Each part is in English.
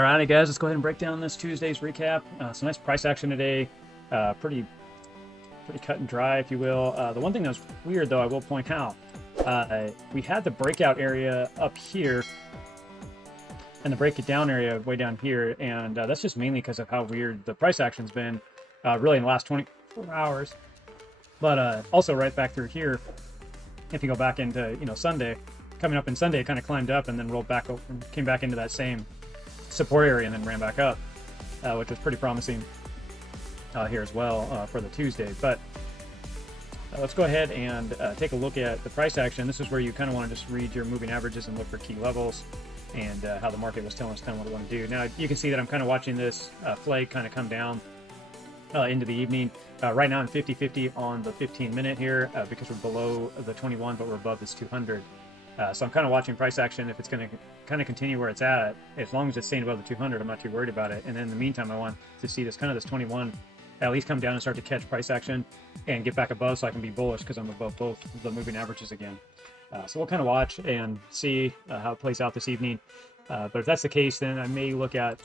All righty, guys, let's go ahead and break down this Tuesday's recap. Some nice price action today. Pretty cut and dry, if you will. The one thing that was weird, though, I will point out, we had the breakout area up here and the break it down area way down here, and that's just mainly because of how weird the price action's been really in the last 24 hours. But also right back through here, if you go back into Sunday, coming up in Sunday, it kind of climbed up and then rolled back over and came back into that same support area and then ran back up, which was pretty promising here as well for the Tuesday. But let's go ahead and take a look at the price action. This is where you kind of want to just read your moving averages and look for key levels and how the market was telling us kind of what it want to do. Now you can see that I'm kind of watching this flag kind of come down into the evening. Right now I'm 50-50 on the 15-minute here because we're below the 21, but we're above this 200. So I'm kind of watching price action. If it's going to kind of continue where it's at, as long as it's staying above the 200, I'm not too worried about it. And then in the meantime, I want to see this 21 at least come down and start to catch price action and get back above so I can be bullish because I'm above both the moving averages again. So we'll kind of watch and see how it plays out this evening. But if that's the case, then I may look at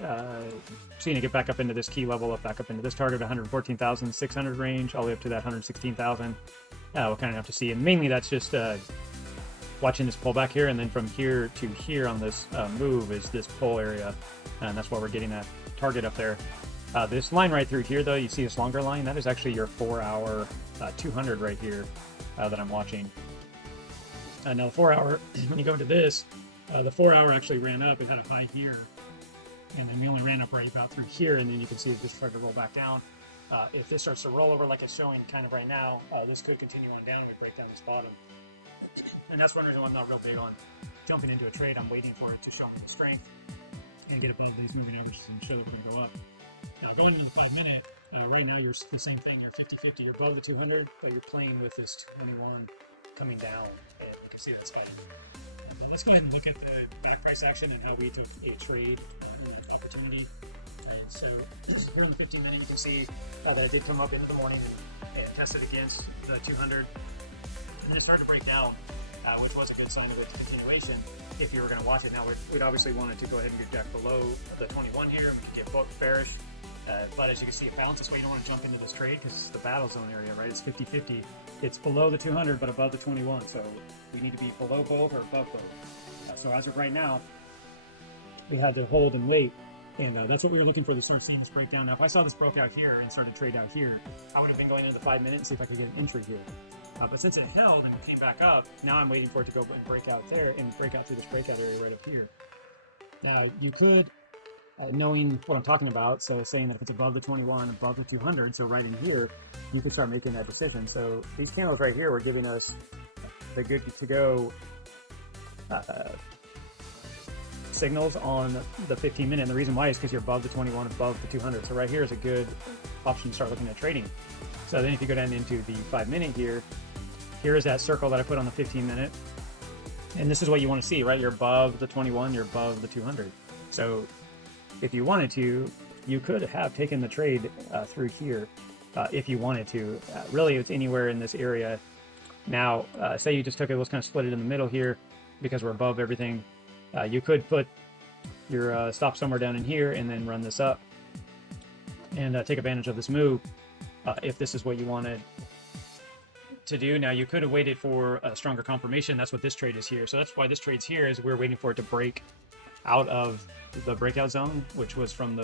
seeing it get back up into this key level, back up into this target 114,600 range, all the way up to that 116,000. We'll kind of have to see. And mainly that's just watching this pullback here, and then from here to here on this move is this pull area, and that's why we're getting that target up there. This line right through here, though, you see this longer line, that is actually your 4-hour 200 right here that I'm watching. Now the 4-hour, when you go into this, the 4-hour actually ran up. It had a high here, and then we only ran up right about through here, and then you can see it just started to roll back down. If this starts to roll over like it's showing kind of right now, this could continue on down and we break down this bottom. And that's one reason why I'm not real big on jumping into a trade. I'm waiting for it to show me the strength and get above these moving averages and show that we're going to go up. Now, going into the 5-minute, right now you're the same thing. You're 50-50. You're above the 200, but you're playing with this 21 coming down, and you can see that's up. Let's go ahead and look at the back price action and how we took a trade in that opportunity. And so here in the 15-minute, you can see that it did come up into the morning and tested against the 200. And then it started to break down, which was a good sign of its continuation. If you were going to watch it now, we'd obviously wanted to go ahead and get back below the 21 here. We could get both bearish, but as you can see, it balanced this way. You don't want to jump into this trade because it's the battle zone area, right? It's 50-50. It's below the 200, but above the 21. So we need to be below both or above both. So as of right now, we had to hold and wait. And that's what we were looking for to start seeing this breakdown. Now, if I saw this broke out here and started to trade out here, I would have been going into the 5-minute and see if I could get an entry here. But since it held and came back up, now I'm waiting for it to go and break out there and break out through this breakout area right up here. Now, you could, knowing what I'm talking about, so saying that if it's above the 21, above the 200, so right in here, you can start making that decision. So these candles right here were giving us the good to go signals on the 15-minute. And the reason why is because you're above the 21, above the 200. So right here is a good option to start looking at trading. So then if you go down into the 5-minute here, here is that circle that I put on the 15-minute. And this is what you want to see, right? You're above the 21, you're above the 200. So if you wanted to, you could have taken the trade through here if you wanted to. Really, it's anywhere in this area. Now, say you just took it, let's kind of split it in the middle here because we're above everything. You could put your stop somewhere down in here and then run this up and take advantage of this move if this is what you wanted to do. Now, you could have waited for a stronger confirmation. That's what this trade is here. So that's why this trade's here, is we're waiting for it to break out of the breakout zone, which was from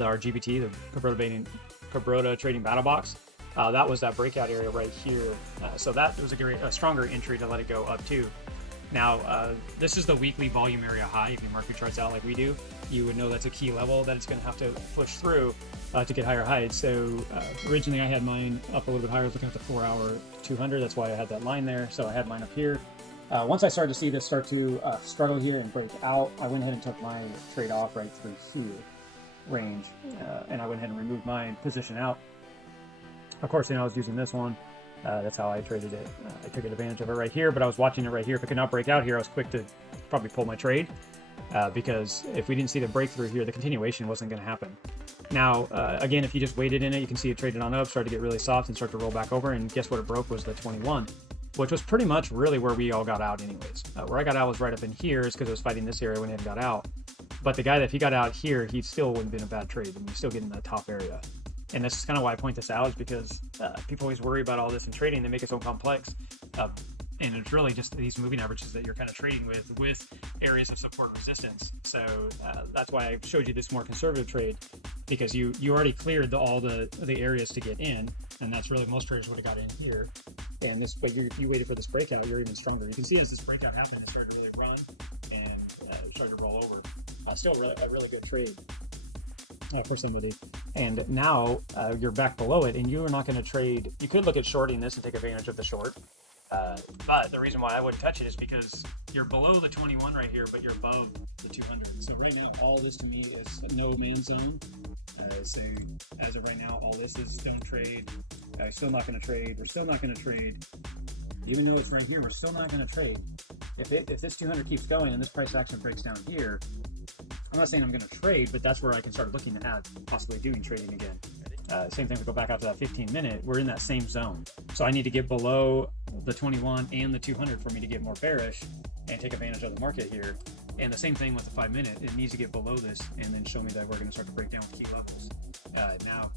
our GBT, the Kabroda trading battle box. That was that breakout area right here. So that was a stronger entry to let it go up to. Now, this is the weekly volume area high. If you mark your charts out like we do, you would know that's a key level that it's going to have to push through to get higher heights. So originally I had mine up a little bit higher. I was looking at the 4-hour 200. That's why I had that line there. So I had mine up here. Once I started to see this start to struggle here and break out, I went ahead and took my trade off right through here range. And I went ahead and removed my position out. Of course, I was using this one. That's how I traded it. I took advantage of it right here, but I was watching it right here. If it could not break out here, I was quick to probably pull my trade because if we didn't see the breakthrough here, the continuation wasn't going to happen. Now, again, if you just waited in it, you can see it traded on up, started to get really soft and start to roll back over. And guess what it broke was the 21, which was pretty much really where we all got out anyways. Where I got out was right up in here is because I was fighting this area when it got out. But the guy that if he got out here, he still wouldn't have been a bad trade, and he's still getting that top area. And this is kind of why I point this out, is because people always worry about all this in trading. They make it so complex. And it's really just these moving averages that you're kind of trading with areas of support and resistance. So that's why I showed you this more conservative trade, because you already cleared all the areas to get in, and that's really, most traders would have got in here. And this, but you waited for this breakout, you're even stronger. You can see as this breakout happened, it started to really run and it started to roll over. Still a really good trade for somebody. And now you're back below it, and you are not going to trade. You could look at shorting this and take advantage of the short. But the reason why I wouldn't touch it is because you're below the 21 right here, but you're above the 200. So right now, all this to me is no man's zone. So as of right now, all this is don't trade. Still not going to trade. We're still not going to trade. Even though it's right here, we're still not going to trade. If this 200 keeps going and this price action breaks down here, I'm not saying I'm going to trade, but that's where I can start looking at possibly doing trading again. Same thing, if we go back out to that 15-minute, we're in that same zone. So I need to get below the 21 and the 200 for me to get more bearish and take advantage of the market here. And the same thing with the 5-minute, it needs to get below this and then show me that we're going to start to break down key levels. Now,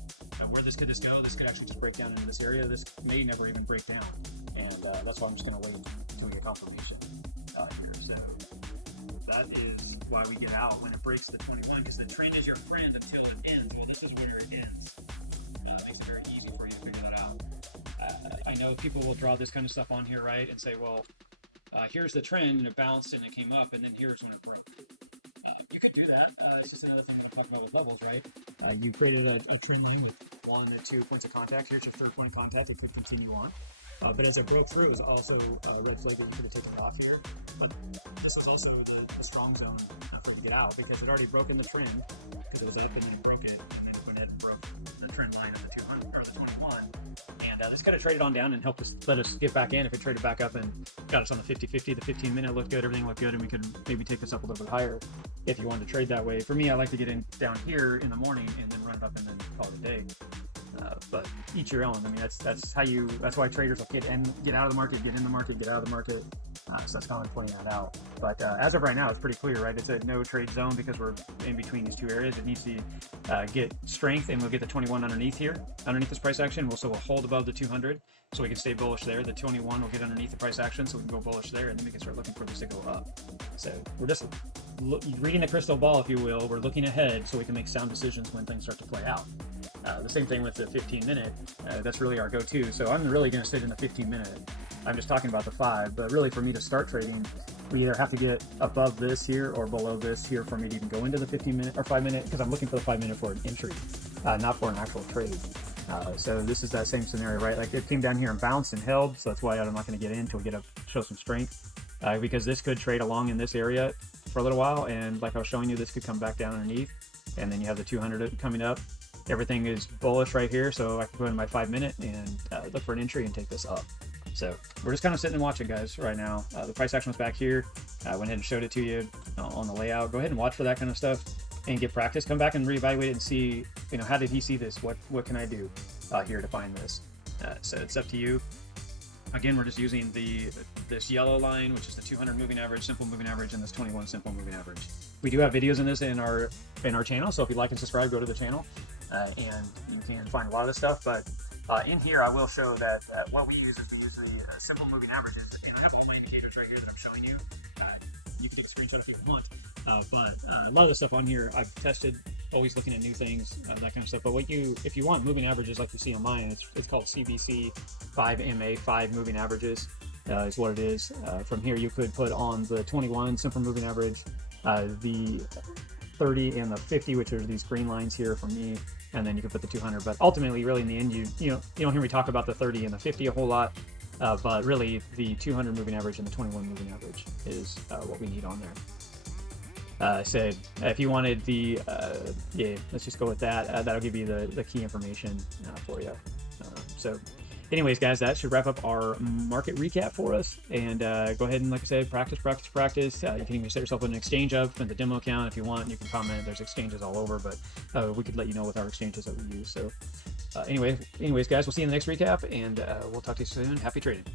where this could go, this could actually just break down into this area. This may never even break down. And that's why I'm just going to wait until we get confirmation here. So that is why we get out when it breaks the 21, because the trend is your friend until it ends. Well, this is where it ends. Makes it very easy for you to figure that out. I know people will draw this kind of stuff on here, right, and say, well, here's the trend, and it bounced and it came up, and then here's when it broke. You could do that. It's just another thing that I talk about with levels, right? You created a trend line with 1 and 2 points of contact. Here's your third point of contact. It could continue on. But as it broke through, it was also a red flag that you could have taken off here. But this is also the strong zone for you to get out, because it already broken the trend, because it was up and you broke it, and then it went ahead and broke the trend line of the 200 or the 21. And this could have traded on down and helped us, let us get back in if it traded back up and got us on the 50-50. The 15-minute looked good, everything looked good, and we could maybe take this up a little bit higher if you wanted to trade that way. For me, I like to get in down here in the morning and then run it up and then call it a day. But each your own. I mean, that's why traders will get out of the market, get in the market, get out of the market. So that's kind of pointing that out. But as of right now, it's pretty clear, right? It's a no trade zone because we're in between these two areas. It needs to get strength, and we'll get the 21 underneath here, underneath this price action. We'll hold above the 200, so we can stay bullish there. The 21 will get underneath the price action, so we can go bullish there, and then we can start looking for this to go up. So we're just reading the crystal ball, if you will. We're looking ahead so we can make sound decisions when things start to play out. The same thing with the 15-minute. That's really our go-to. So I'm really going to sit in the 15-minute. I'm just talking about the 5, but really for me to start trading, we either have to get above this here or below this here for me to even go into the 15-minute or 5-minute, because I'm looking for the 5-minute for an entry, not for an actual trade. So this is that same scenario, right? Like it came down here and bounced and held, so that's why I'm not going to get in until we get up, show some strength, because this could trade along in this area for a little while, and like I was showing you, this could come back down underneath, and then you have the 200 coming up. Everything is bullish right here, so I can go in my 5-minute and look for an entry and take this up. So we're just kind of sitting and watching, guys, right now. The price action was back here. I went ahead and showed it to you on the layout. Go ahead and watch for that kind of stuff and get practice. Come back and reevaluate it and see, how did he see this? What can I do here to find this? So it's up to you. Again, we're just using this yellow line, which is the 200 moving average, simple moving average, and this 21 simple moving average. We do have videos in this in our channel, so if you'd like and subscribe, go to the channel, and you can find a lot of this stuff. But in here, I will show that what we use is we use the simple moving averages. I have my indicators right here that I'm showing you. You can take a screenshot if you want. But a lot of the stuff on here I've tested, always looking at new things, that kind of stuff. But if you want moving averages like you see on mine, it's called CBC 5MA, 5 moving averages is what it is. From here, you could put on the 21 simple moving average, the 30 and the 50, which are these green lines here for me, and then you can put the 200. But ultimately, really in the end, you don't hear me talk about the 30 and the 50 a whole lot. But really, the 200 moving average and the 21 moving average is what we need on there. So if you wanted let's just go with that. That'll give you the key information for you. So anyways, guys, that should wrap up our market recap for us. And go ahead and, like I said, practice. You can even set yourself an exchange up in the demo account if you want. You can comment. There's exchanges all over, but we could let you know with our exchanges that we use. So anyways, guys, we'll see you in the next recap, and we'll talk to you soon. Happy trading.